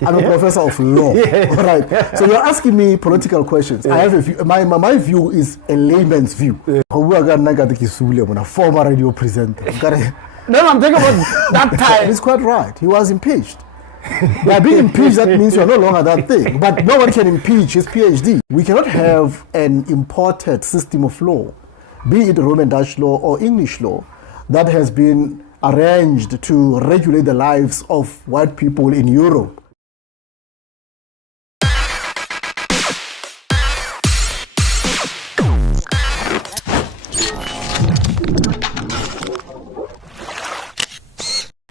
I'm a professor of law. All right. So you're asking me political questions. I have a view. My view is a layman's view. Former radio presenter. No, I'm talking about that time. He's quite right. He was impeached. By being impeached, that means you're no longer that thing. But no one can impeach his PhD. We cannot have an imported system of law, be it Roman Dutch law or English law, that has been arranged to regulate the lives of white people in Europe.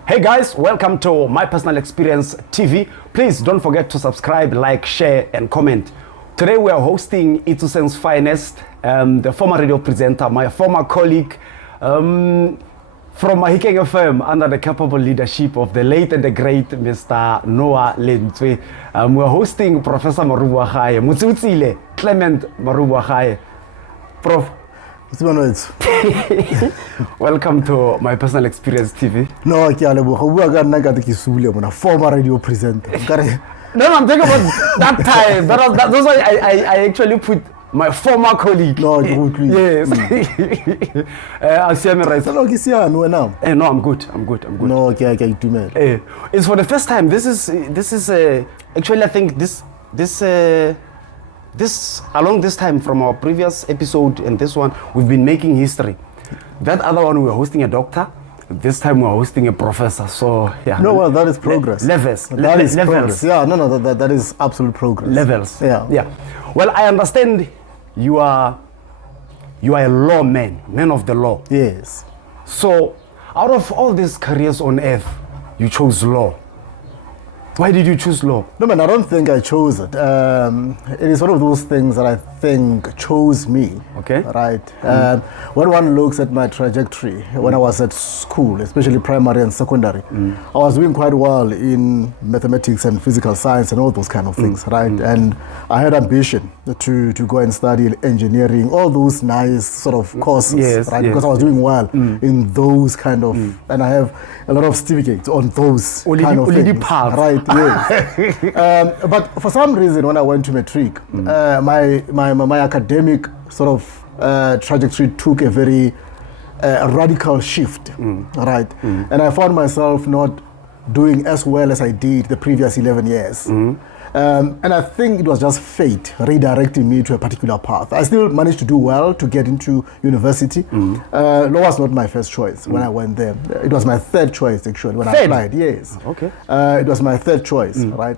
Hey guys, welcome to My Personal Experience TV. Please don't forget to subscribe, like, share, and comment. Today we are hosting Itusen's finest, the former radio presenter, my former colleague from Mahikeng FM under the capable leadership of the late and the great Mr. Noah Letswe. We're hosting Professor Motseotsile Clement Marumoagae. Prof. Welcome to My Personal Experience TV. No, former radio presenter. No, I'm talking about that time. That's why I actually put my former colleague. No, yes. I see me right. No, no, I'm good. No, okay, it's for the first time. This is actually I think this along this time from our previous episode and this one we've been making history. That other one we were hosting a doctor. This time we're hosting a professor. So yeah. No, well, that is progress. Levels. That is progress. Yeah, no, that is absolute progress. Levels. Yeah. Well, I understand you are a lawman, man of the law. Yes. So out of all these careers on earth, you chose law. Why did you choose law? No, man, I don't think I chose it. It is one of those things that I think chose me. Okay. Right. When one looks at my trajectory, when I was at school, especially primary and secondary, I was doing quite well in mathematics and physical science and all those kind of things, right? And I had ambition to go and study engineering, all those nice sort of courses, right? Because I was doing well in those kind of, and I have a lot of certificates on those kind of things. Right. Yes. But for some reason, when I went to matric, my academic sort of trajectory took a very radical shift, right? And I found myself not doing as well as I did the previous 11 years. And I think it was just fate redirecting me to a particular path. I still managed to do well to get into university. Law was not my first choice when I went there. It was my third choice actually when I applied. Yes. Okay. It was my third choice, right?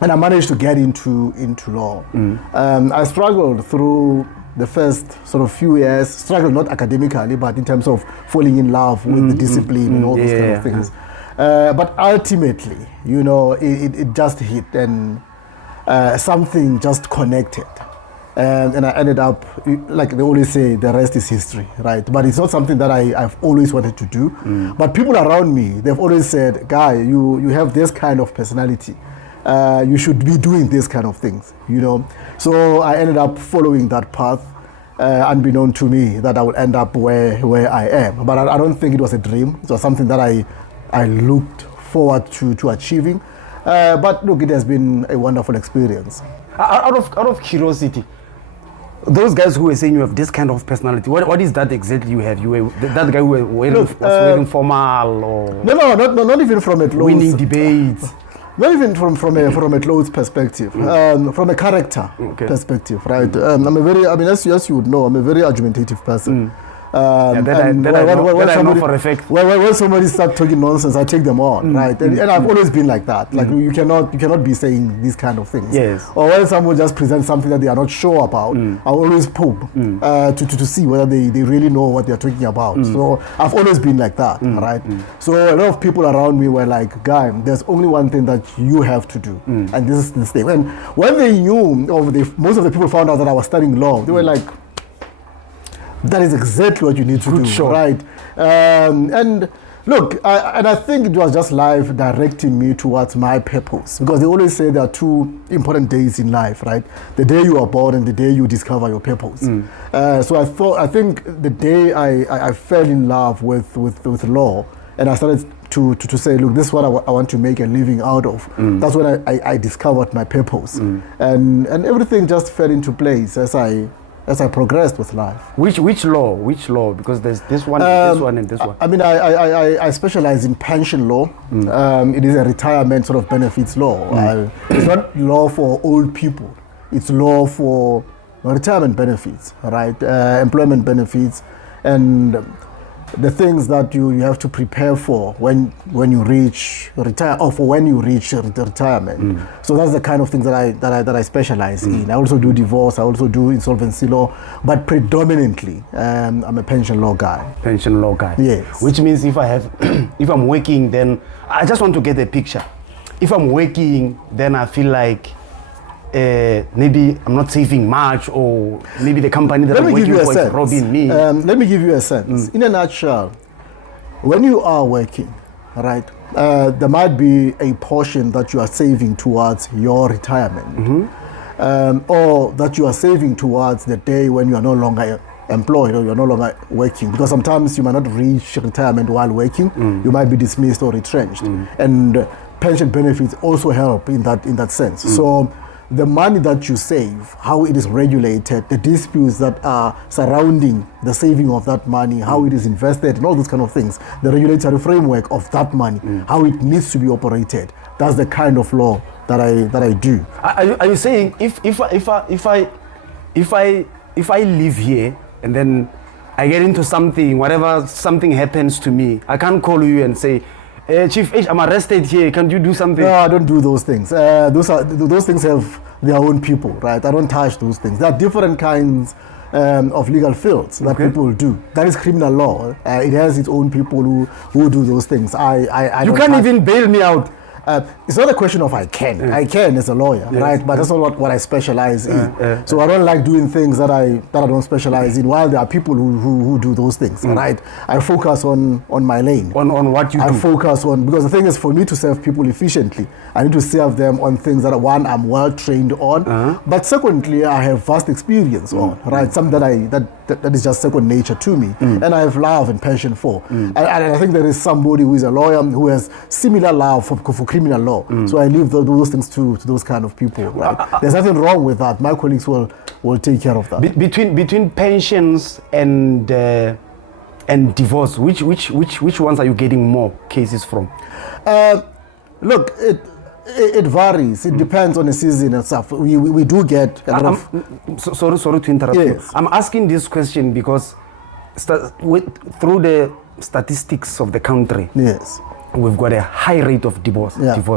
And I managed to get into law. I struggled through the first sort of few years, struggled not academically, but in terms of falling in love with the discipline and all those kind of things. But ultimately, you know, it just hit and something just connected. And I ended up, like they always say, the rest is history, right? But it's not something that I've always wanted to do. But people around me, they've always said, Guy, you have this kind of personality. You should be doing this kind of things, you know? So I ended up following that path, unbeknown to me, that I would end up where I am. But I don't think it was a dream. It was something that I looked forward to achieving. But look, it has been a wonderful experience. Out of curiosity, those guys who were saying you have this kind of personality, what is that exactly you have? You were that guy who was wearing formal or not even from a clothes, winning debates. Not even from a clothes perspective, from a character perspective, right? As you would know, I'm a very argumentative person. I know for a fact. When somebody starts talking nonsense, I take them on, right? And I've always been like that. Like you cannot be saying these kind of things. Yes. Or when someone just presents something that they are not sure about, I'll always probe to see whether they really know what they're talking about. So I've always been like that, right? So a lot of people around me were like, Guy, there's only one thing that you have to do, and this is this thing. And when they knew, or most of the people found out that I was studying law, they were like, that is exactly what you need to do, right? And look, I think it was just life directing me towards my purpose, because they always say there are two important days in life, right? The day you are born and the day you discover your purpose. So I think the day I fell in love with law and I started to say, look, this is what I want to make a living out of. That's when I discovered my purpose, and everything just fell into place as I progressed with life. Which law? Because there's this one, this one, and this one. I mean, I specialize in pension law. It is a retirement sort of benefits law. It's not law for old people. It's law for retirement benefits, right? Employment benefits, and the things that you have to prepare for when you reach retirement. So that's the kind of things that I specialize in. I also do divorce. I also do insolvency law, but predominantly I'm a pension law guy. Pension law guy. Yes. Which means if I'm working, then I just want to get a picture. If I'm working, then I feel like maybe I'm not saving much, or maybe the company that I'm working for is robbing me. Let me give you a sense. In a nutshell, when you are working, right, there might be a portion that you are saving towards your retirement, or that you are saving towards the day when you are no longer employed or you're no longer working, because sometimes you might not reach retirement while working. You might be dismissed or retrenched, and pension benefits also help in that sense. So the money that you save, how it is regulated, the disputes that are surrounding the saving of that money, how it is invested, and all those kind of things, the regulatory framework of that money, how it needs to be operated. That's the kind of law that I do. Are you saying if I live here and then I get into something, whatever something happens to me, I can't call you and say, Chief H, I'm arrested here, can you do something? No, I don't do those things. Those things have their own people, right? I don't touch those things. There are different kinds of legal fields that people do. That is criminal law. It has its own people who do those things. You can't even bail me out. It's not a question of I can. I can as a lawyer, right? But that's not what I specialize in. So I don't like doing things that I don't specialize in, while there are people who do those things, right? I focus on my lane. On what you do. I focus on, because the thing is, for me to serve people efficiently, I need to serve them on things that, one, I'm well trained on, but secondly, I have vast experience on, right? Something that is just second nature to me, and I have love and passion for. And I think there is somebody who is a lawyer who has similar love for criminal law. So I leave those things to those kind of people, right? There's nothing wrong with that. My colleagues will take care of that. Between pensions and divorce, which ones are you getting more cases from? Look, it varies. It depends on the season and stuff. We do get a lot of... Sorry to interrupt you. I'm asking this question because through the statistics of the country, we've got a high rate of divorce.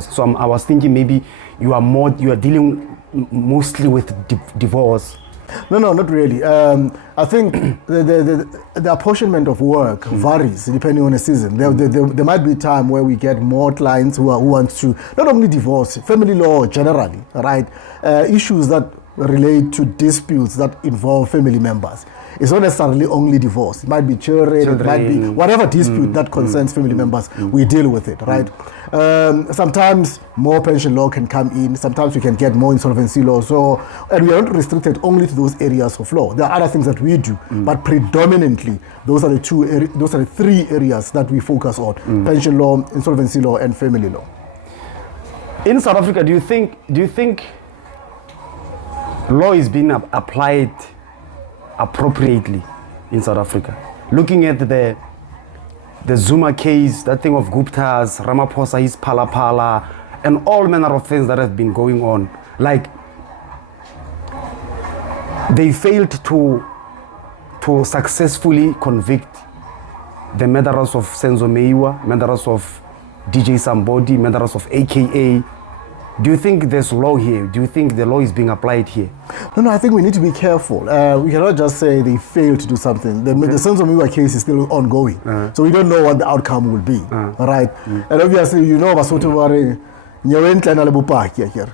So I was thinking maybe you are dealing mostly with divorce. No, not really. I think the apportionment of work varies depending on the season. There might be a time where we get more clients who want to not only divorce, family law generally, right? Issues that relate to disputes that involve family members. It's not necessarily only divorce. It might be children, it might be whatever dispute that concerns family members, we deal with it, right? Sometimes more pension law can come in, sometimes we can get more insolvency law, and we are not restricted only to those areas of law. There are other things that we do, but predominantly those are the three areas that we focus on: pension law, insolvency law, and family law. In South Africa, do you think law is being applied appropriately in South Africa? Looking at the Zuma case, that thing of Gupta's, Ramaphosa, his Pala, and all manner of things that have been going on. Like, they failed to successfully convict the murderers of Senzo Meyiwa, murderers of DJ Sambodi, murderers of AKA. Do you think there's law here? Do you think the law is being applied here? No, I think we need to be careful. We cannot just say they failed to do something. The Senzo Meyiwa case is still ongoing. So we don't know what the outcome will be, right? And obviously, Basotho were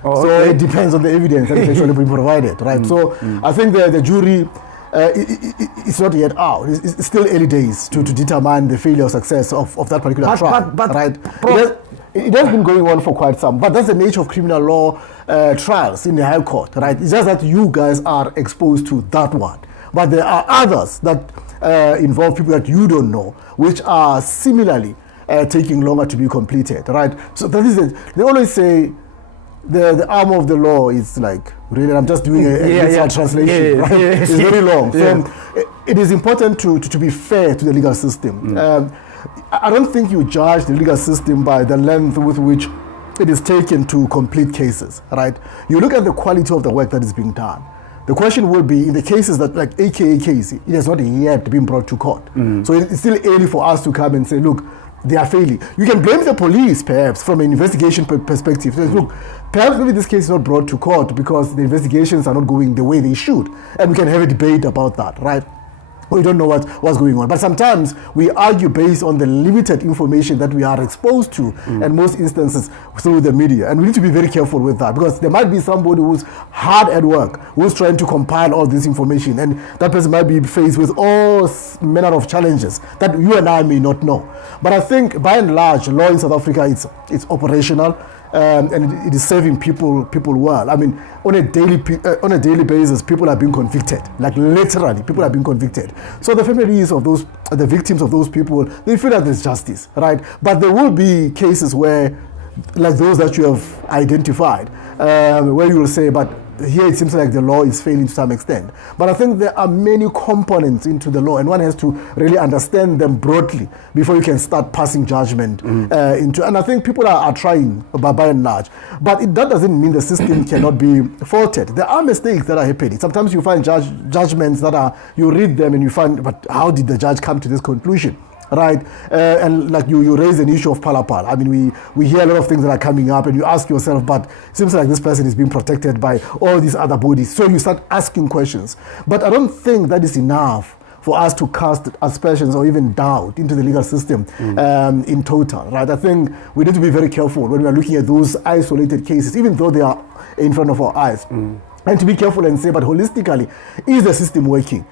so it depends on the evidence that is actually being provided, right? So I think the jury, it's not yet out. It's still early days to determine the failure or success of that particular trial, right? It has been going on for quite some, but that's the nature of criminal law trials in the High Court, right? It's just that you guys are exposed to that one. But there are others that involve people that you don't know, which are similarly taking longer to be completed, right? So that is it. They always say the arm of the law is like, really, I'm just doing a literal translation, right? It's very long. So it is important to be fair to the legal system. I don't think you judge the legal system by the length with which it is taken to complete cases, right? You look at the quality of the work that is being done. The question will be, in the cases that, like AKA case, it has not yet been brought to court. So it's still early for us to come and say, look, they are failing. You can blame the police, perhaps, from an investigation perspective. So, look, perhaps maybe this case is not brought to court because the investigations are not going the way they should. And we can have a debate about that, right? We don't know what's going on. But sometimes we argue based on the limited information that we are exposed to, in most instances, through the media. And we need to be very careful with that, because there might be somebody who's hard at work, who's trying to compile all this information, and that person might be faced with all manner of challenges that you and I may not know. But I think, by and large, law in South Africa, it's operational. And it is serving people well. I mean, on a daily basis, people are being convicted. Like literally, people are being convicted. So the families of the victims of those people, they feel that there's justice, right? But there will be cases where, like those that you have identified, where you will say, but here it seems like the law is failing to some extent. But I think there are many components into the law, and one has to really understand them broadly before you can start passing judgment into. And I think people are trying by and large. But that doesn't mean the system cannot be faulted. There are mistakes that are happening. Sometimes you find judgments that are, you read them and you find, but how did the judge come to this conclusion? Right, and like you raise an issue of palapal. I mean, we hear a lot of things that are coming up, and you ask yourself, but it seems like this person is being protected by all these other bodies. So you start asking questions. But I don't think that is enough for us to cast aspersions or even doubt into the legal system in total, right? I think we need to be very careful when we are looking at those isolated cases, even though they are in front of our eyes. And to be careful and say, but holistically, is the system working?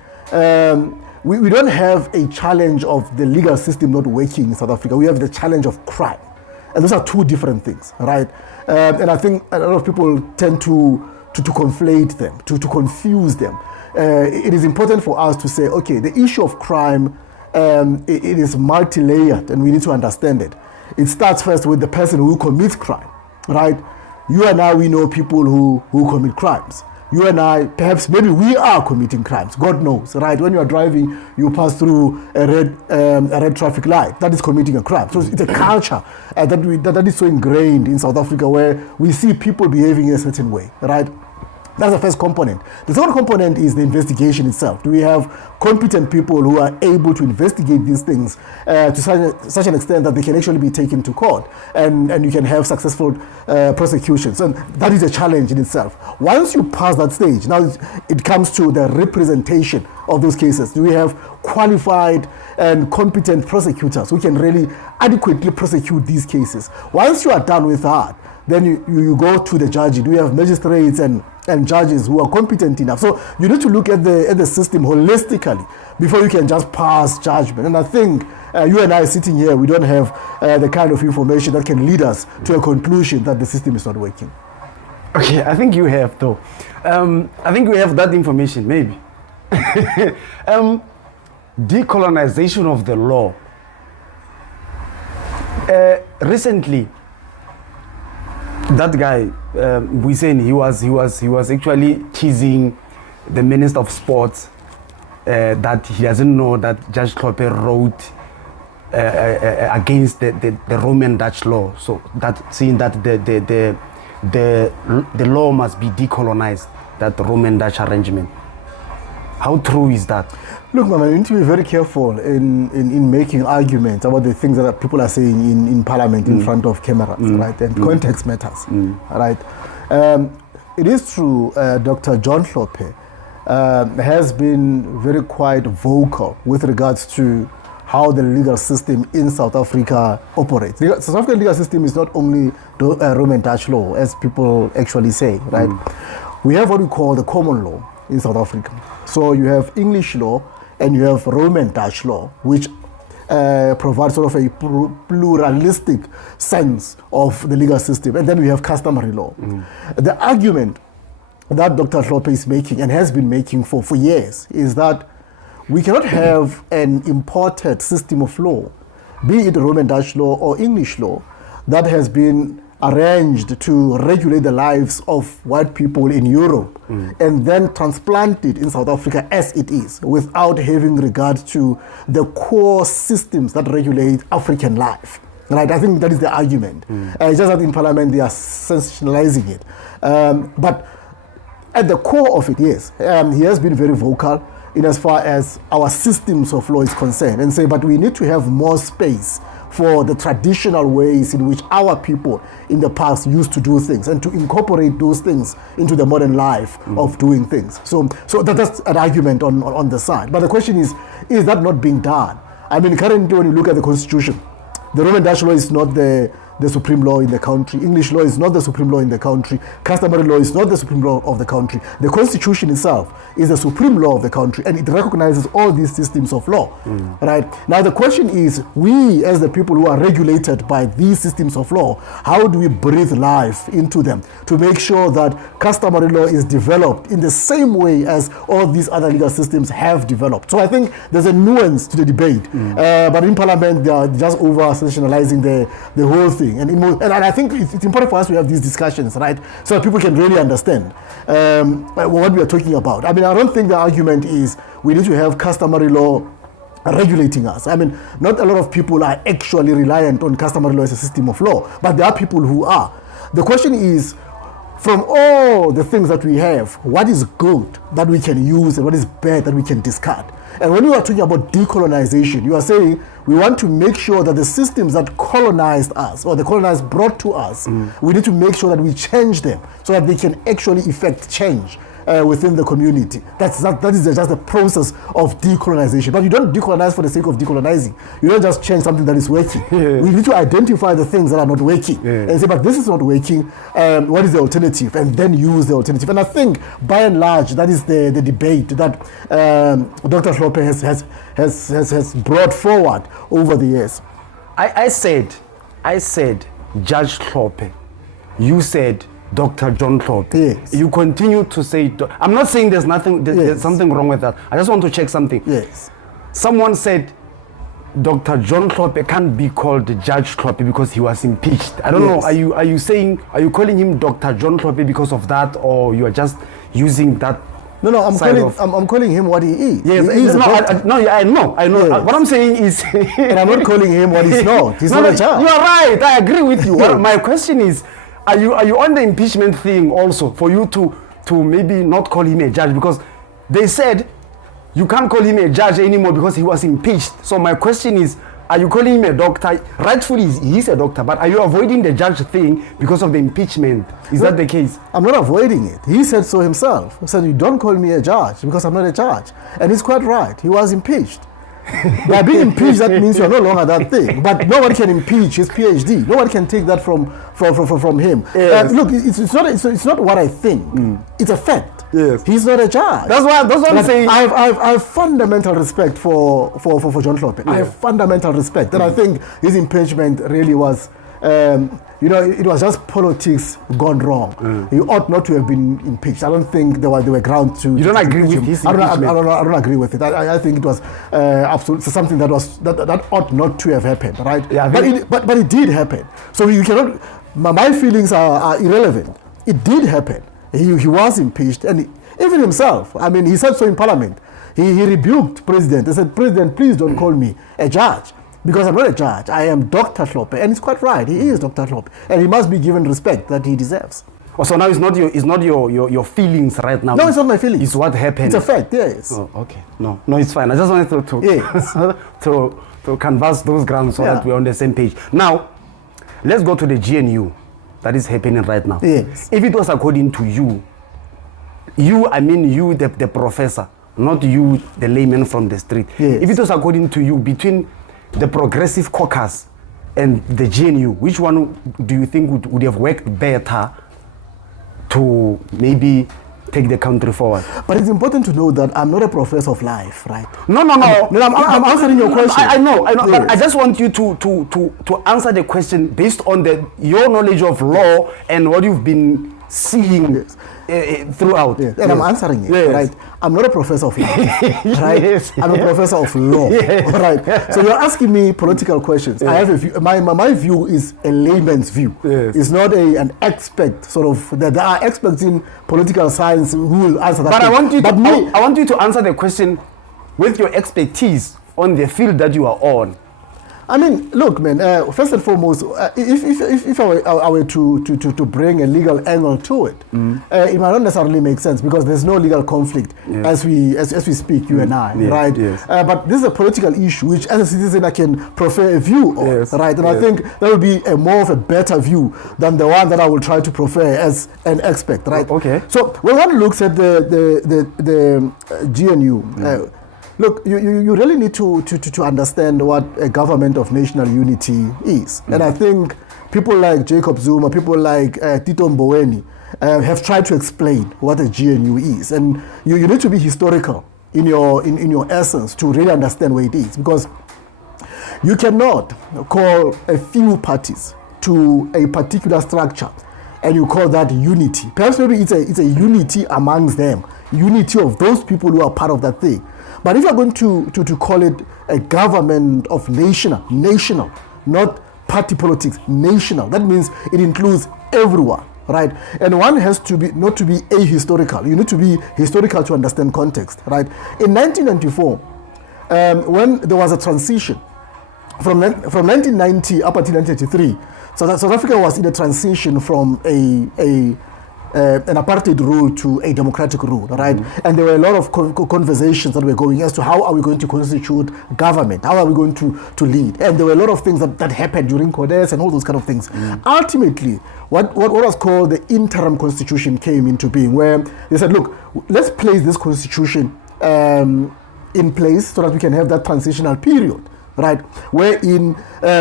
We don't have a challenge of the legal system not working in South Africa. We have the challenge of crime. And those are two different things, right? And I think a lot of people tend to conflate them, to confuse them. It is important for us to say, okay, the issue of crime, it is multi-layered, and we need to understand it. It starts first with the person who commits crime, right? You and I, we know people who commit crimes. You and I, perhaps maybe we are committing crimes, God knows, right? When you are driving, you pass through a red traffic light. That is committing a crime. So it's a culture that is so ingrained in South Africa, where we see people behaving in a certain way, right? That's the first component. The second component is the investigation itself. Do we have competent people who are able to investigate these things to such an extent that they can actually be taken to court, and you can have successful prosecutions? And that is a challenge in itself. Once you pass that stage, now it comes to the representation of those cases. Do we have qualified and competent prosecutors who can really adequately prosecute these cases? Once you are done with that, then you go to the judge. Do we have magistrates and judges who are competent enough? So you need to look at the system holistically before you can just pass judgment. And I think you and I sitting here, we don't have the kind of information that can lead us to a conclusion that the system is not working. Okay, I think you have, though. I think we have that information, maybe. Decolonization of the law. Recently, that guy, we saying he was actually teasing the Minister of Sports that he doesn't know that Judge Klope wrote against the Roman Dutch law. So that saying that the law must be decolonized, that Roman Dutch arrangement. How true is that? Look, man, you need to be very careful in making arguments about the things that people are saying in Parliament in front of cameras, right? And context matters, right? It is true, Dr. John Klope has been very quite vocal with regards to how the legal system in South Africa operates. The South African legal system is not only Roman Dutch law, as people actually say, right? We have what we call the common law in South Africa. So you have English law and you have Roman Dutch law, which provides sort of a pluralistic sense of the legal system. And then we have customary law. The argument that Dr. Klope is making and has been making for years is that we cannot have an imported system of law be it Roman Dutch law or English law, that has been arranged to regulate the lives of white people in Europe and then transplant it in South Africa as it is, without having regard to the core systems that regulate African life. Right? I think that is the argument. It's just that in Parliament they are sensationalizing it. But at the core of it, yes, he has been very vocal in as far as our systems of law is concerned, and say, but we need to have more space for the traditional ways in which our people in the past used to do things, and to incorporate those things into the modern life of doing things. So that's an argument on the side. But the question is that not being done? I mean, currently when you look at the Constitution, the Roman Dutch law is not the supreme law in the country. English law is not the supreme law in the country. Customary law is not the supreme law of the country. The Constitution itself is the supreme law of the country, and it recognizes all these systems of law. Right? Now the question is, we as the people who are regulated by these systems of law, how do we breathe life into them to make sure that customary law is developed in the same way as all these other legal systems have developed? So I think there's a nuance to the debate. But in Parliament, they are just over-sensationalizing the whole thing. And I think it's important for us to have these discussions, right? So that people can really understand what we are talking about. I mean, I don't think the argument is we need to have customary law regulating us. I mean, not a lot of people are actually reliant on customary law as a system of law, but there are people who are. The question is, from all the things that we have, what is good that we can use and what is bad that we can discard? And when you are talking about decolonization, you are saying we want to make sure that the systems that colonized us, or the colonized brought to us, we need to make sure that we change them so that they can actually effect change within the community. That is just the process of decolonization. But you don't decolonize for the sake of decolonizing. You don't just change something that is working. We need to identify the things that are not working and say, but this is not working. What is the alternative? And then use the alternative. And I think, by and large, that is the debate that Dr. Hlophe has brought forward over the years. I said, Judge Hlophe. You said Dr. John Hlophe. Yes. You continue to say, I'm not saying there's something wrong with that. I just want to check something. Yes. Someone said Dr. John Hlophe can't be called Judge Hlophe because he was impeached. I don't know. Are you calling him Dr. John Hlophe because of that, or you are just using that? No, I'm calling him what he is. Yes, I know. Yes. What I'm saying is, and I'm not calling him what he's not. He's not a judge. You are right. I agree with you. My question is, are you on the impeachment thing also, for you to maybe not call him a judge? Because they said you can't call him a judge anymore because he was impeached. So my question is, are you calling him a doctor? Rightfully, he's a doctor, but are you avoiding the judge thing because of the impeachment? Is that the case? I'm not avoiding it. He said so himself. He said, you don't call me a judge because I'm not a judge. And he's quite right. He was impeached. By being impeached, that means you're no longer that thing. But nobody can impeach his PhD. Nobody can take that from him. Yes. Look, it's not what I think. It's a fact. Yes. He's not a judge. That's what I'm saying. I have fundamental respect for John Hlophe. I have fundamental respect. And I think his impeachment really was, it was just politics gone wrong. He ought not to have been impeached. I don't think there were grounds to. You don't agree with his impeachment? I don't agree with it. I think it was absolutely something that ought not to have happened, right? Yeah, but it did happen. So you cannot. My feelings are irrelevant. It did happen. He was impeached, and even himself. I mean, he said so in Parliament. He rebuked President. He said, "President, please don't call me a judge, because I'm not a judge. I am Dr. Hlophe." And it's quite right. He is Dr. Hlophe, and he must be given respect that he deserves. Oh, so now it's not your feelings right now. No, it's not my feelings. It's what happened. It's a fact. Yes. Oh, okay. No, it's fine. I just wanted to yes. to canvass those grounds so that we're on the same page. Now, let's go to the GNU that is happening right now. Yes. If it was according to you, the professor, not you, the layman from the street. Yes. If it was according to you, between the Progressive Caucus and the GNU, which one do you think would have worked better to maybe take the country forward? But it's important to know that I'm not a professor of life, right? No. I'm answering your question. I know. Yes. But I just want you to answer the question based on your knowledge of law and what you've been seeing throughout. Yes. And I'm answering it, right? I'm not a professor of law, right? Yes. I'm a professor of law, right? So you're asking me political questions. I have a view. My view is a layman's view. It's not an expert, sort of. There are experts in political science who will answer that. But question. I want you to answer the question with your expertise on the field that you are on. I mean, look, man. First and foremost, if I were to bring a legal angle to it, it might not necessarily make sense because there's no legal conflict as we speak, you and I, right? Yes. But this is a political issue which, as a citizen, I can prefer a view of, right? And I think that would be more of a better view than the one that I will try to prefer as an expert, right? Okay. So when one looks at the GNU. Look, you really need to understand what a government of national unity is. And I think people like Jacob Zuma, people like Tito Mboweni have tried to explain what a GNU is. And you need to be historical in your essence to really understand what it is. Because you cannot call a few parties to a particular structure and you call that unity. Perhaps maybe it's a unity amongst them, unity of those people who are part of that thing. But if you're going to call it a government of national, not party politics, national, that means it includes everyone, right? And one has to be, not to be ahistorical. You need to be historical to understand context, right? In 1994, when there was a transition from 1990 up until 1993, South Africa was in a transition from an apartheid rule to a democratic rule, right? And there were a lot of conversations that were going as to how are we going to constitute government, how are we going to lead, and there were a lot of things that happened during Codes and all those kind of things. Ultimately, what was called the interim constitution came into being, where they said, look, let's place this constitution in place so that we can have that transitional period, right, wherein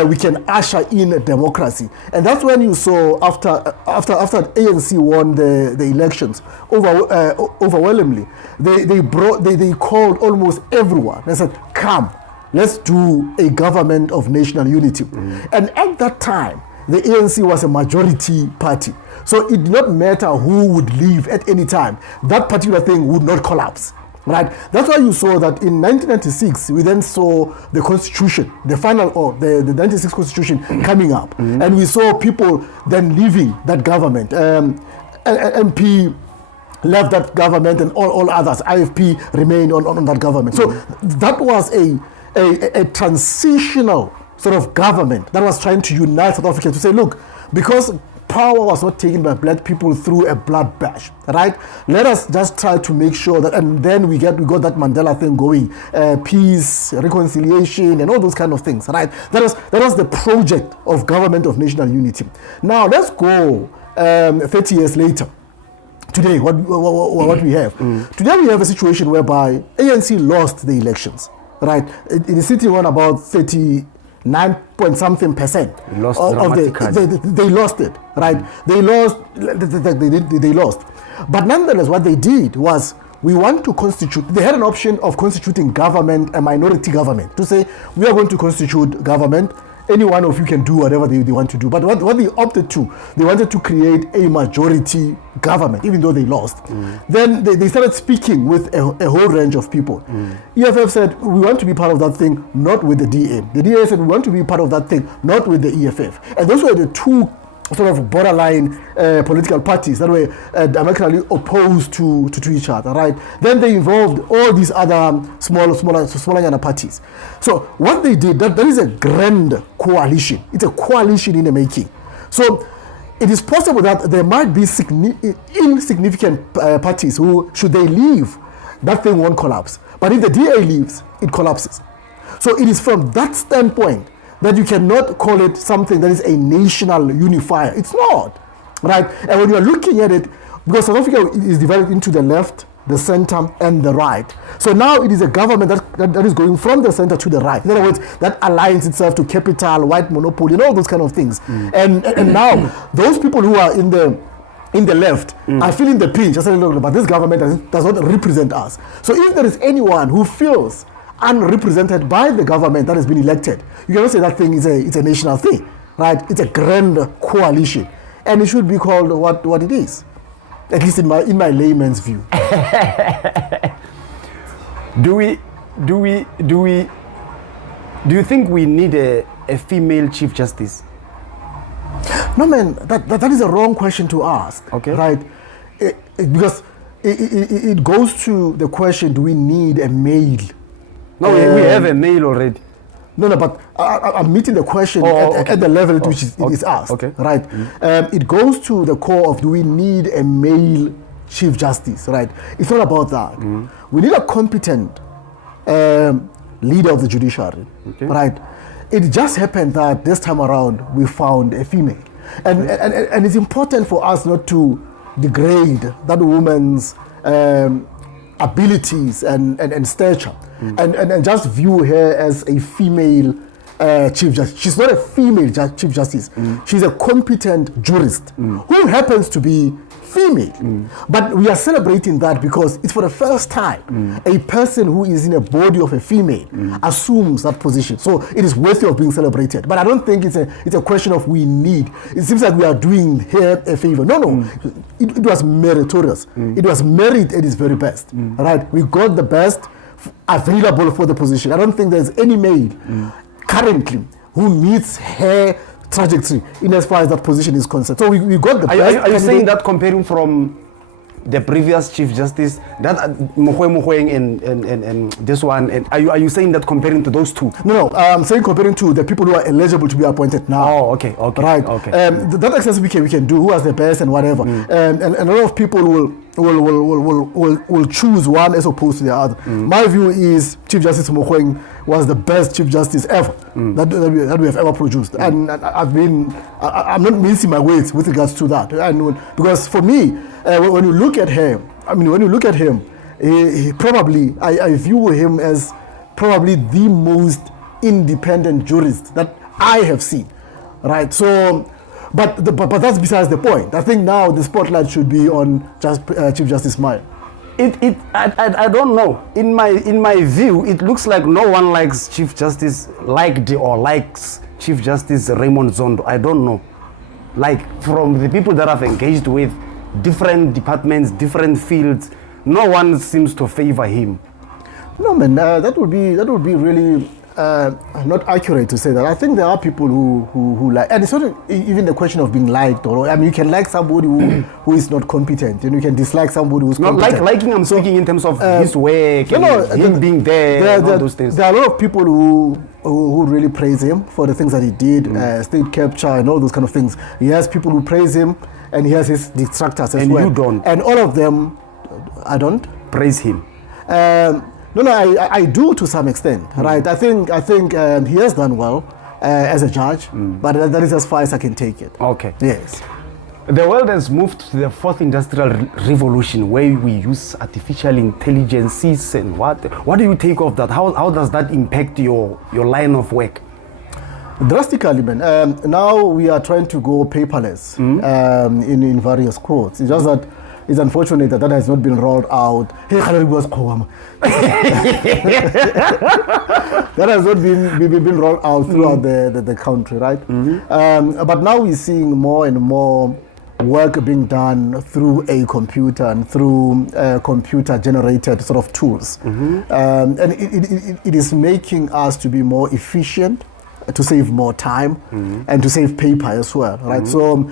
we can usher in a democracy. And that's when you saw after ANC won the elections overwhelmingly, they called almost everyone. They said, come, let's do a government of national unity. And at that time, the ANC was a majority party. So it did not matter who would leave at any time. That particular thing would not collapse. Right. That's why you saw that in 1996, we then saw the constitution, the final, or the 96 constitution coming up. And we saw people then leaving that government. MP left that government and all others, IFP remained on that government. So that was a transitional sort of government that was trying to unite South Africa to say, look, because power was not taken by black people through a bloodbath, right? Let us just try to make sure that, and then we got that Mandela thing going, peace, reconciliation, and all those kind of things, right? That was the project of government of national unity. Now let's go 30 years later. Today, what we have? Today we have a situation whereby ANC lost the elections, right? It is sitting on about 39-point-something%. They lost it, right? They lost. But nonetheless, what they did was, we want to constitute, they had an option of constituting government, a minority government, to say, we are going to constitute government, any one of you can do whatever they want to do. But what they opted to, they wanted to create a majority government, even though they lost. Then they started speaking with a whole range of people. EFF said, we want to be part of that thing, not with the DA. The DA said, we want to be part of that thing, not with the EFF. And those were the two sort of borderline political parties that were diametrically opposed to each other, right? Then they involved all these other smaller parties. So what they did, that is a grand coalition. It's a coalition in the making. So it is possible that there might be insignificant parties who, should they leave, that thing won't collapse. But if the DA leaves, it collapses. So it is from that standpoint that you cannot call it something that is a national unifier. It's not, right? And when you are looking at it, because South Africa is divided into the left, the center, and the right. So now it is a government that is going from the center to the right. In other words, that aligns itself to capital, white monopoly, and all those kind of things. And now those people who are in the left are feeling the pinch. I said, look, but this government does not represent us. So if there is anyone who feels unrepresented by the government that has been elected, you cannot say that thing is a national thing, right? It's a grand coalition, and it should be called what it is. At least in my layman's view. Do you think we need a female Chief Justice? No, man, that is a wrong question to ask. Okay. Right? Because it goes to the question, do we need a male? No, we have a male already. No, but I'm meeting the question at the level at which it is asked. Okay. Right? It goes to the core of, do we need a male Chief Justice? Right? It's not about that. We need a competent leader of the judiciary. Okay. Right? It just happened that this time around we found a female. And it's important for us not to degrade that woman's abilities and stature and just view her as a female Chief Justice. She's not a female Chief Justice. She's a competent jurist who happens to be female. But we are celebrating that because it's for the first time a person who is in a body of a female assumes that position. So it is worthy of being celebrated. But I don't think it's a question of we need. It seems like we are doing her a favor. No. It was meritorious. It was merit at its very best. Right? We got the best available for the position. I don't think there's any male currently who meets her trajectory in as far as that position is concerned. So we got the best. Are you saying that comparing from the previous Chief Justice, that Mogoeng and this one, and are you saying that comparing to those two? No, I'm saying comparing to the people who are eligible to be appointed now. Oh, okay. Right. Okay. That exercise we can do, who has the best and whatever. And a lot of people will choose one as opposed to the other. My view is Chief Justice Mogoeng was the best Chief Justice ever that we have ever produced. And I'm not mincing my words with regards to that. And because for me, when you look at him, he probably, I view him as probably the most independent jurist that I have seen, right? So, but that's besides the point. I think now the spotlight should be on Chief Justice Maya. I don't know. In my view, it looks like no one likes Chief Justice likes Chief Justice Raymond Zondo. I don't know. Like from the people that I've engaged with, different departments, different fields, no one seems to favor him. No, man, that would be really not accurate to say that. I think there are people who like, and it's not even the question of being liked, or I mean, you can like somebody who is not competent, and you can dislike somebody who's competent. Liking, I'm speaking in terms of his work, him being there, and all those things. There are a lot of people who really praise him for the things that he did, state capture and all those kind of things. He has people who praise him, and he has his detractors as well. And you don't. And all of them, I don't praise him. No, I do to some extent, right? I think he has done well as a judge, but that is as far as I can take it. Okay. Yes. The world has moved to the fourth industrial revolution, where we use artificial intelligences and what do you take of that? How does that impact your line of work? Drastically, man. Now we are trying to go paperless in various courts. It's just that it's unfortunate that has not been rolled out. That has not been rolled out throughout the country, right? But now we're seeing more and more work being done through a computer and through computer-generated sort of tools. And it is making us to be more efficient, to save more time, and to save paper as well, right? So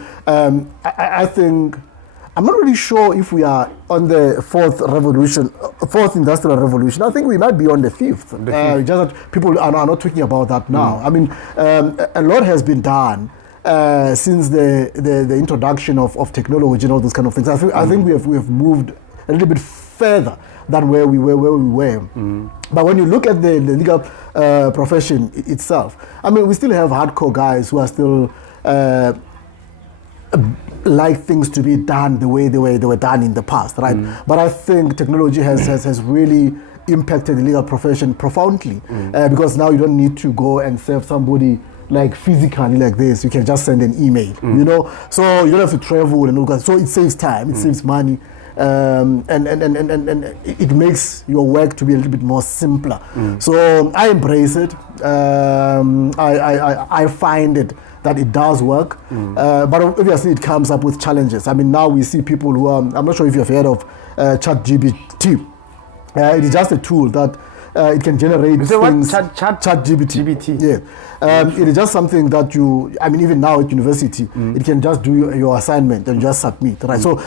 I think, I'm not really sure if we are on the fourth industrial revolution. I think we might be on the fifth. Just that people are not talking about that now. I mean, a lot has been done since the introduction of technology and all those kind of things. I think we have moved a little bit further than where we were. But when you look at the legal profession itself, I mean, we still have hardcore guys who are still like things to be done the way they were done in the past, right? But I think technology has really impacted the legal profession profoundly, because now you don't need to go and serve somebody like physically like this. You can just send an email, you know. So you don't have to travel and all that. So it saves time, it saves money, and it makes your work to be a little bit more simpler. So I embrace it. I find it that it does work. But obviously it comes up with challenges. I mean, now we see people who are, I'm not sure if you've heard of ChatGPT. It is just a tool that it can generate things. ChatGPT. Yeah. It is just something that even now at university, it can just do your assignment and just submit, right? So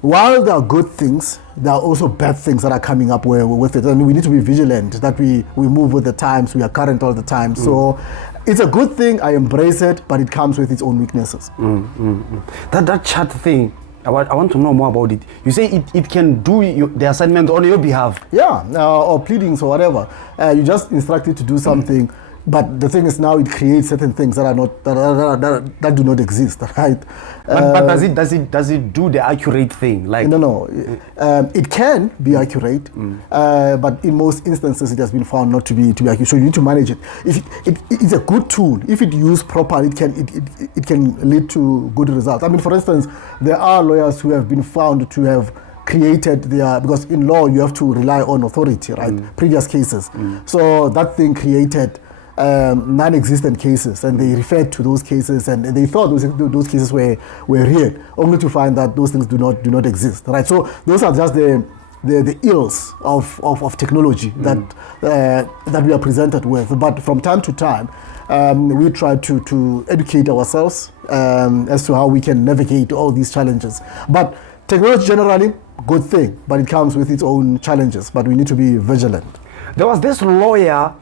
while there are good things, there are also bad things that are coming up with it. And we need to be vigilant that we move with the times, we are current all the time. So it's a good thing, I embrace it, but it comes with its own weaknesses. That chat thing, I want to know more about it. You say it can do the assignment on your behalf. Yeah, or pleadings or whatever. You just instruct it to do something, but the thing is now it creates certain things that are not that do not exist, right? But does it do the accurate thing? Like no. It can be accurate, but in most instances it has been found not to be accurate. So you need to manage it. It's a good tool. If it used properly, it can lead to good results. I mean, for instance, there are lawyers who have been found to have created because in law you have to rely on authority, right? Previous cases. So that thing created non-existent cases, and they referred to those cases, and they thought those cases were real, only to find that those things do not exist, right? So those are just the ills of technology that we are presented with. But from time to time, we try to educate ourselves as to how we can navigate all these challenges. But technology generally, good thing, but it comes with its own challenges. But we need to be vigilant. There was this lawyer.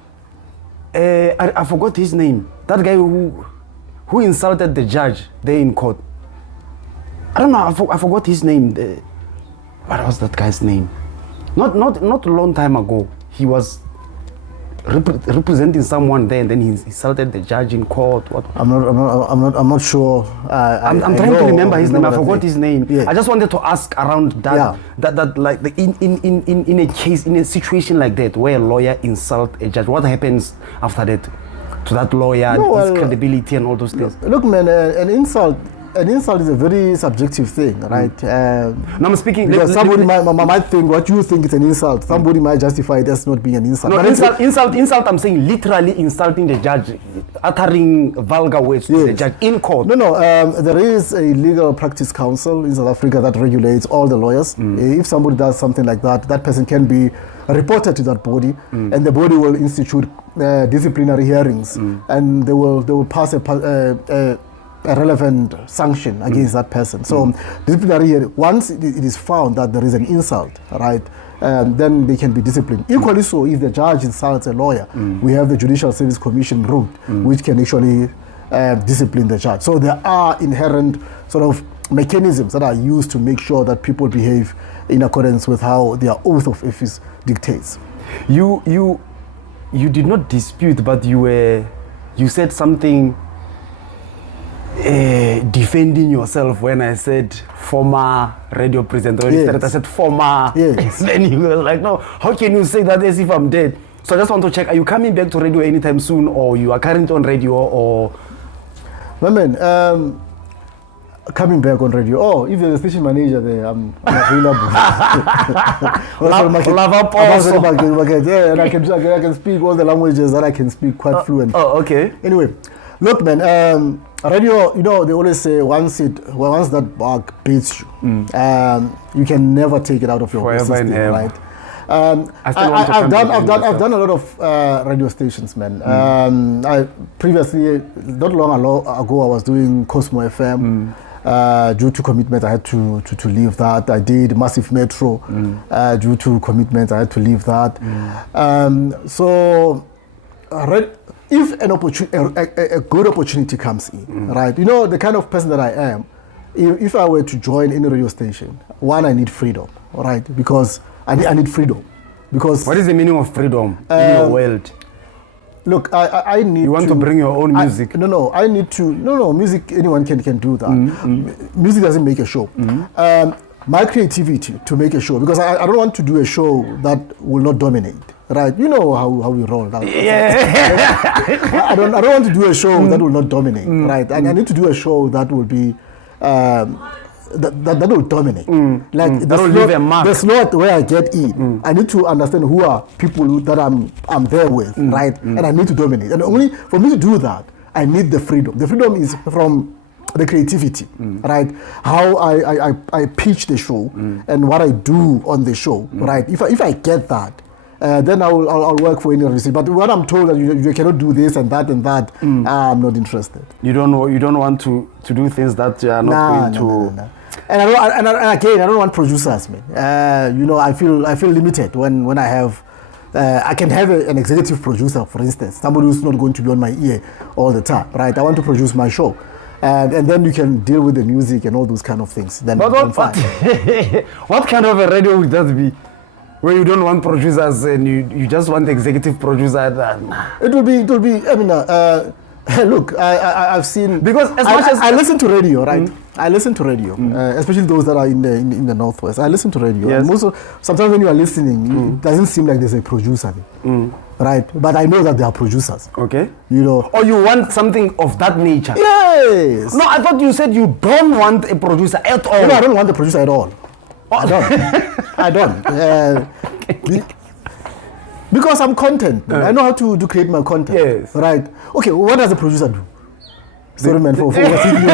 I forgot his name. That guy who insulted the judge there in court. I don't know. I forgot his name. What was that guy's name? Not a long time ago. He was representing someone there, and then he insulted the judge in court. What? I'm not sure. I'm trying to remember his name. I forgot his name. Yeah. I just wanted to ask around that. Yeah. That like in a case, in a situation like that where a lawyer insults a judge, what happens after that to that lawyer, his credibility and all those things? Look, man, an insult is a very subjective thing, right? No, I'm speaking. Because somebody might think what you think is an insult. Somebody might justify it as not being an insult. No, insult. I'm saying literally insulting the judge, uttering vulgar words to the judge in court. No. There is a legal practice council in South Africa that regulates all the lawyers. If somebody does something like that, that person can be reported to that body, and the body will institute disciplinary hearings, and they will pass a relevant sanction against that person. So disciplinary, once it is found that there is an insult, right, then they can be disciplined. Equally so, if the judge insults a lawyer, we have the Judicial Service Commission route, which can actually discipline the judge. So there are inherent sort of mechanisms that are used to make sure that people behave in accordance with how their oath of office dictates. You did not dispute, but you said something defending yourself when I said former radio presenter. I said former. Yes. Then you were like, no, how can you say that as if I'm dead? So I just want to check, are you coming back to radio anytime soon, or you are currently on radio, or? My man, coming back on radio. Oh, if there's a station manager there, I'm available. Yeah, and I can speak all the languages that I can speak quite fluent. Oh, okay. Anyway, look, man, radio, they always say once that bug beats you, you can never take it out of your system, right? I've done a lot of radio stations, man. I previously, not long ago, I was doing Cosmo FM. Due to commitment, I had to leave that. I did Massive Metro. Due to commitment, I had to leave that. If an opportunity, a good opportunity comes in, right? The kind of person that I am, if I were to join any radio station, one, I need freedom, right? Because I need freedom. Because what is the meaning of freedom in your world? Look, I need. You want to bring your own music? I need to. No, music. Anyone can do that. Music doesn't make a show. My creativity to make a show, because I don't want to do a show that will not dominate. Right, you know how we roll now. Yeah. I don't want to do a show that will not dominate. Right, I need to do a show that will be that will dominate. Like the slot where I get in, I need to understand who are people that I'm there with, right? And I need to dominate. And only for me to do that, I need the freedom. The freedom is from the creativity, right? How I pitch the show and what I do on the show, right? If I get that, then I'll work for any receipt. But when I'm told that you cannot do this and that, I'm not interested. You don't want to do things that you are not going to. No. And again, I don't want producers, man. You know, I feel limited when I have. I can have an executive producer, for instance, somebody who's not going to be on my ear all the time, right? I want to produce my show. And then you can deal with the music and all those kind of things. Then fine. What kind of a radio would that be? Where you don't want producers and you just want the executive producer? It will be. I mean, look, I've seen, because as much as I listen to radio, right? I listen to radio, especially those that are in the Northwest. I listen to radio. Yes. And sometimes when you are listening, it doesn't seem like there's a producer there. Right, but I know that they are producers. Okay. You know. Or you want something of that nature. Yes. No, I thought you said you don't want a producer at all. No, I don't want the producer at all. I don't. I don't. Because I'm content. I know how to create my content. Yes. Right. Okay, what does the producer do? Sorry, man, for your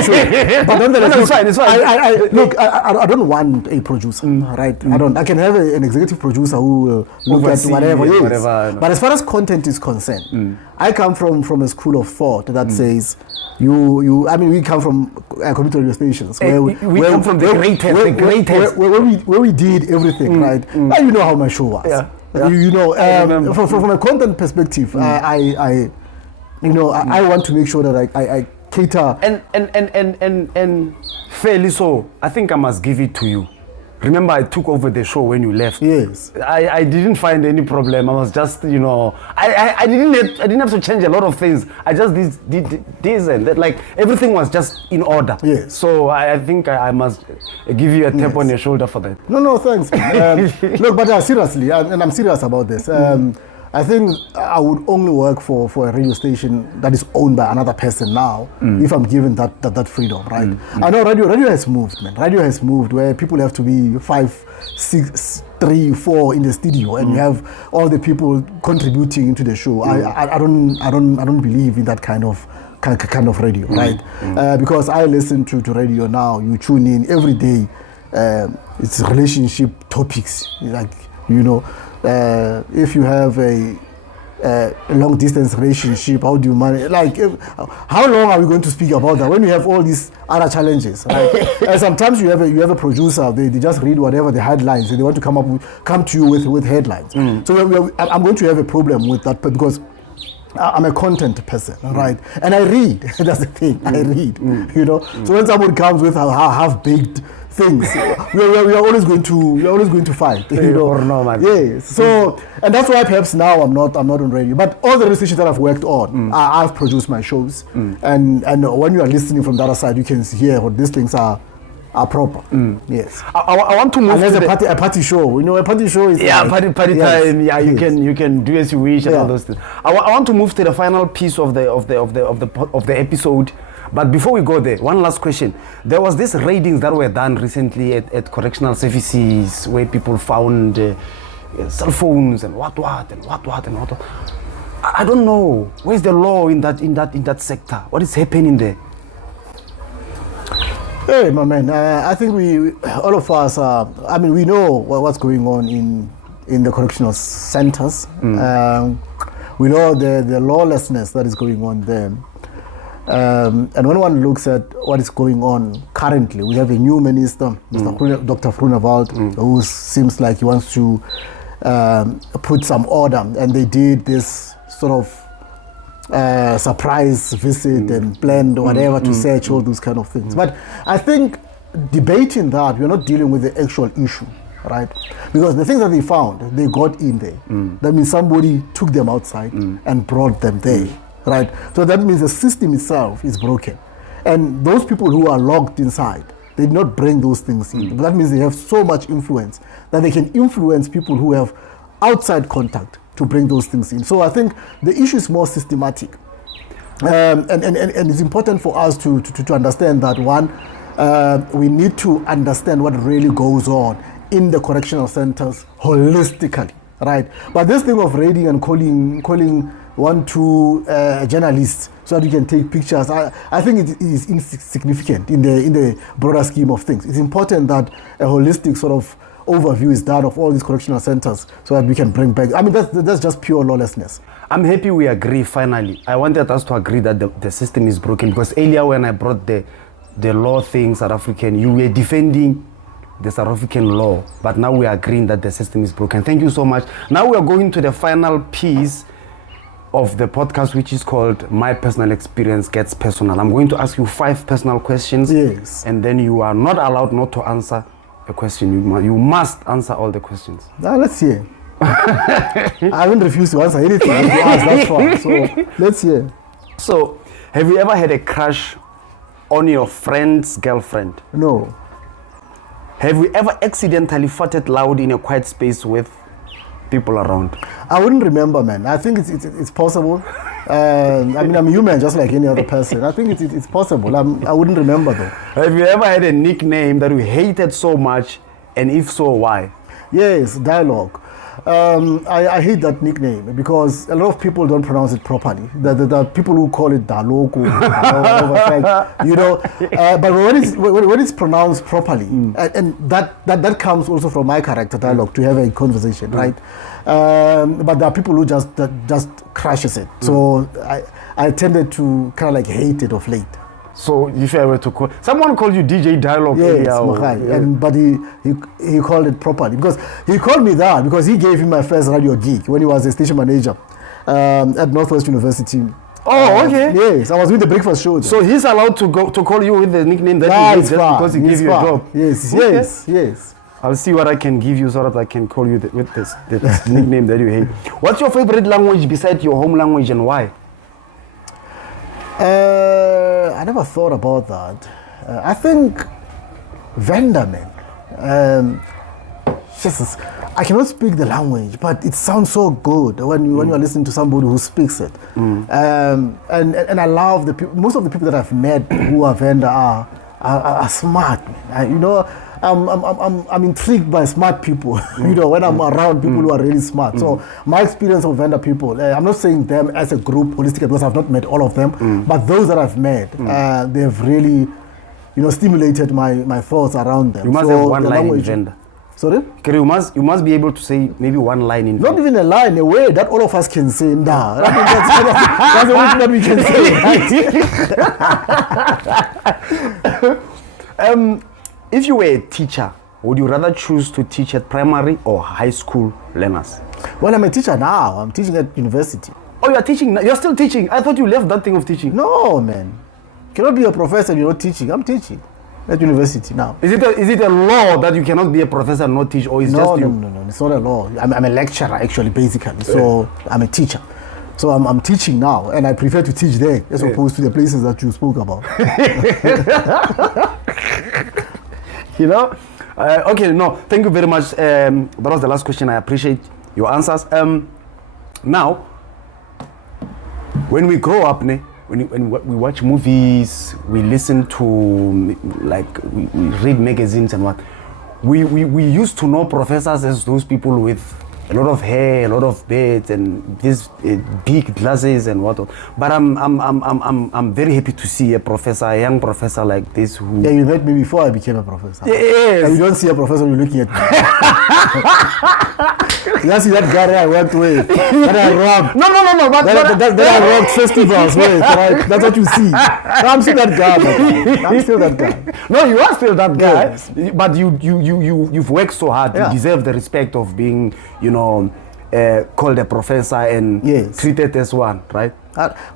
show. But nonetheless, it's fine. Look, I don't want a producer, right? I don't. I can have an executive producer who will look Oversee at whatever. Yes. whatever. But as far as content is concerned, I come from a school of thought that says I mean, we come from community radio stations. We come from the greatest. Where we did everything, right? And you know how my show was. Yeah. You know, from a content perspective, I want to make sure that I cater. And fairly so, I think I must give it to you. Remember, I took over the show when you left. Yes. I didn't find any problem. I was just, I didn't have to change a lot of things. I just did this and that. Like, everything was just in order. Yes. So I think I must give you a tap on your shoulder for that. No, thanks. Look, but seriously, and I'm serious about this. I think I would only work for a radio station that is owned by another person now, if I'm given that freedom, right? I know radio has moved, man. Radio has moved where people have to be 5, 6, 3, 4 in the studio, and you have all the people contributing into the show. I don't believe in that kind of radio, right? Because I listen to radio now. You tune in every day. It's relationship topics, like if you have a long distance relationship, how do you manage? Like, how long are we going to speak about that when you have all these other challenges? Right? And sometimes you have a producer. They just read whatever the headlines, and they want to come to you with headlines. So I'm going to have a problem with that because I'm a content person, right? And I read. That's the thing. I read. So when someone comes with half-baked things, we are always going to fight. Or normal. Yes. So, and that's why perhaps now I'm not on radio. But all the radio stations that I've worked on, I've produced my shows, and when you are listening from the other side, you can hear what these things are proper. Yes. I want to move. Unless a party show. A party show is party time. Yeah, you can do as you wish and all those things. I want to move to the final piece of the episode. But before we go there, one last question. There was these raidings that were done recently at correctional services where people found cell phones and what. I don't know. Where's the law in that sector? What is happening there? Hey, my man. I think all of us, we know what's going on in the correctional centers. We know the lawlessness that is going on there. And when one looks at what is going on currently, we have a new minister, Dr. Groenewald, who seems like he wants to put some order. And they did this sort of surprise visit and planned whatever to search all those kind of things. But I think debating that, we're not dealing with the actual issue, right? Because the things that they found, they got in there. That means somebody took them outside and brought them there. Right, so that means the system itself is broken, and those people who are locked inside, they did not bring those things in. But that means they have so much influence that they can influence people who have outside contact to bring those things in. So I think the issue is more systematic, and it's important for us to understand that we need to understand what really goes on in the correctional centers holistically, right? But this thing of raiding and calling one, two journalists so that you can take pictures. I think it is insignificant in the broader scheme of things. It's important that a holistic sort of overview is done of all these correctional centers so that we can bring back. I mean, that's just pure lawlessness. I'm happy we agree finally. I wanted us to agree that the system is broken, because earlier when I brought the law thing, South African, you were defending the South African law, but now we are agreeing that the system is broken. Thank you so much. Now we are going to the final piece of the podcast, which is called My Personal Experience Gets Personal. I'm going to ask you 5 personal questions. Yes. And then you are not allowed not to answer a question. You must answer all the questions. Let's hear. I haven't refused to answer anything you asked that far. So let's hear. So, have you ever had a crush on your friend's girlfriend? No. Have you ever accidentally farted loud in a quiet space with people around? I wouldn't remember, man. I think it's possible. I mean, I'm human just like any other person. I think it's possible. I wouldn't remember though. Have you ever had a nickname that you hated so much, and if so, why? Yes, dialogue. I hate that nickname because a lot of people don't pronounce it properly. There are people who call it Daloko, but when it's pronounced properly, and that comes also from my character, dialogue, to have a conversation, right? But there are people who just crushes it. So I tended to kind of like hate it of late. So if I were to call someone called you DJ Dialogue, yes, but he called it properly because he called me that because he gave him my first radio gig when he was a station manager at Northwest University. Oh, okay. Yes, I was with the breakfast show. So he's allowed to call you with the nickname that he gave just because he gave you a job. Yes, okay. yes. I'll see what I can give you so that I can call you with this nickname that you hate. What's your favorite language besides your home language, and why? I never thought about that. I think Venda, man. Jesus, I cannot speak the language, but it sounds so good when you are listening to somebody who speaks it. And I love the people. Most of the people that I've met who are Venda are smart, man. I'm intrigued by smart people. When I'm around people who are really smart. So my experience of Venda people, I'm not saying them as a group holistically because I've not met all of them, but those that I've met, they've really, stimulated my thoughts around them. You must have one line in Venda. Sorry? You must be able to say maybe one line in Not even a line, a way that all of us can say. Nah, that's the only thing that we can say. If you were a teacher, would you rather choose to teach at primary or high school learners? Well, I'm a teacher now. I'm teaching at university. Oh, you're teaching? You're still teaching? I thought you left that thing of teaching. No, man. You cannot be a professor and you're not teaching. I'm teaching at university now. Is it a law that you cannot be a professor and not teach, or is just you? No. It's not a law. I'm a lecturer, actually, basically. So I'm a teacher. So I'm teaching now, and I prefer to teach there as opposed to the places that you spoke about. Okay, no, thank you very much. That was the last question. I appreciate your answers. Now, when we grow up, when we watch movies, we listen to, we read magazines and what, we used to know professors as those people with a lot of hair, a lot of beards, and these big glasses and what. But I'm very happy to see a young professor like this who. Yeah, you met me before I became a professor. Yes. And you don't see a professor when you're looking at me. You don't see that guy that I worked with, that I robbed. No. That I robbed festivals with. Right? That's what you see. I'm still that guy. I'm still that guy. No, you are still that guy. Yes. But you've worked so hard. Yeah. You deserve the respect of being, called a professor and treated as one, right?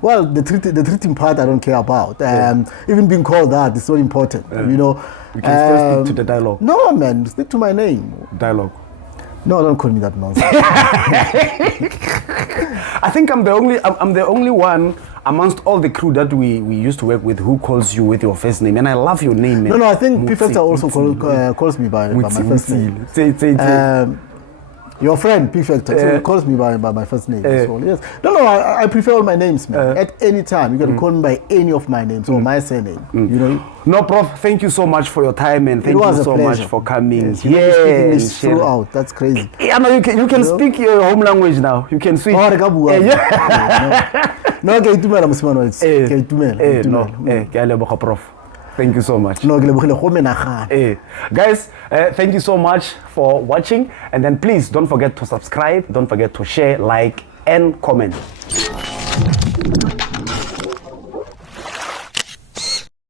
Well, the treating part I don't care about. Even being called that is so important. You can still stick to the dialogue. No, man, stick to my name. Dialogue. No, don't call me that nonsense. I think I'm the only one amongst all the crew that we used to work with who calls you with your first name, and I love your name. No, I think Professor also calls me by my first name. Say. Your friend, P Factor, so he calls me by my first name. So, yes. No, I prefer all my names, man. At any time, you can call me by any of my names or my surname. You know. No, Prof, thank you so much for your time and thank you so much for coming. Yes, you speak English throughout. That's crazy. Yeah, no, you can speak your home language now. You can switch. No, ke itumela mosima no, ke itumela. No, ke a leboga, Prof. Thank you so much. No, ke lebogile go menagana. Guys, thank you so much for watching, and then please don't forget to subscribe, don't forget to share, like, and comment.